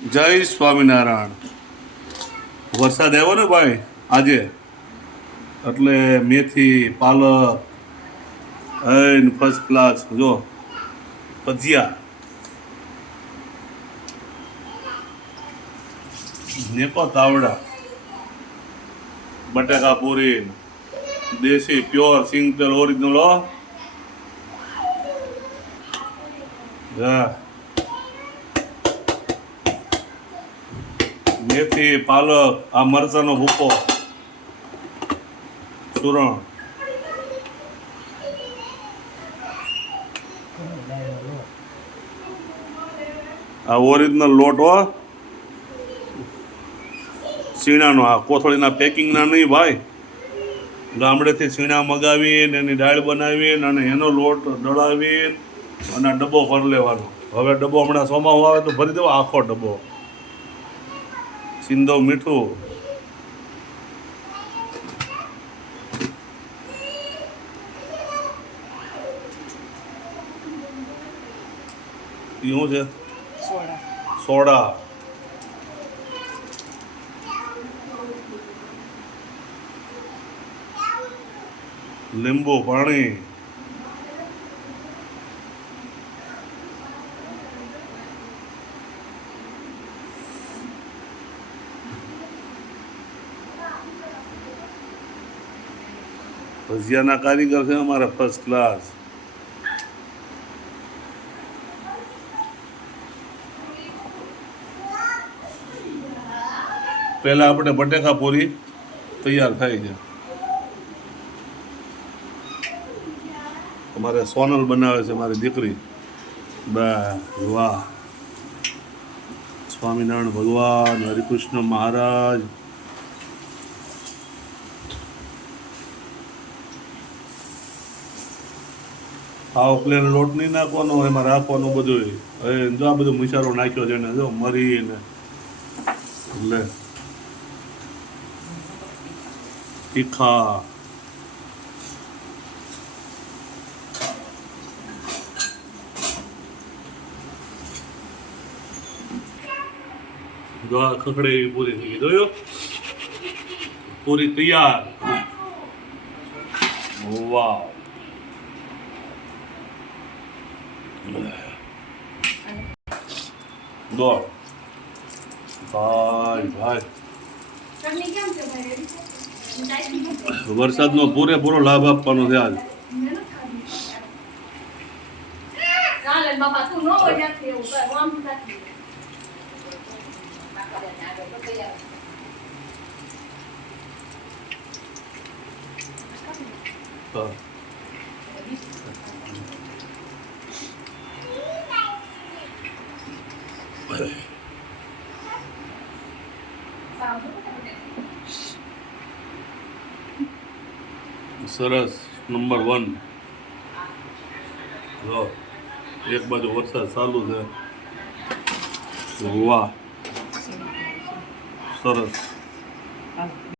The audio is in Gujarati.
જય સ્વામિનારાયણ. વરસાદ આવ્યો ને ભાઈ આજે, એટલે મેથી પાલક ફર્સ્ટ ક્લાસ. જો ભજીયા નેપો તાવડા, બટાકા પૂરી, દેશી પ્યોર સિંગ તેલ ઓરિજિનલ. મેથી પાલક, આ મરચાનો ભૂકો, ચૂરણ, આ ઓરિજિનલ લોટ હો, સીણાનો. આ કોથળીના પેકિંગના નહીં ભાઈ, ગામડેથી સીણા મગાવીને એની દાળ બનાવીને અને એનો લોટ દળાવીને અને ડબ્બો ભરી લેવાનો. હવે ડબ્બો હમણાં સોમાવું આવે તો ભરી દેવો આખો ડબ્બો. સિંધો મીઠું, શું છે? સોડા, લીંબુ પાણી, ભજીયાના કારીગર છે અમારા ફર્સ્ટ ક્લાસ. પહેલા આપણે બટેકા પૂરી તૈયાર થાય છે. અમારે સોનલ બનાવે છે, મારી દીકરી. વાહ, સ્વામિનારાયણ ભગવાન, હરિકૃષ્ણ મહારાજ. આવો પ્લેન લોટ નહીં નાખવાનો, એમાં રાખવાનું બધું. હવે જો આ બધો મસાલો નાખ્યો છે ને, જો મરી ને એટલે તીખા. જો આ ખખડે પૂરી થઈ ગઈ. જોયો, પૂરી તૈયાર. વાહ, દો ભાઈ ભાઈ. વરસાદનો પૂરેપૂરો લાભ આપવાનો છે આજ. સરસ, નંબર 1. જો એક બાજુ વરસાદ ચાલુ છે. વાહ, સરસ.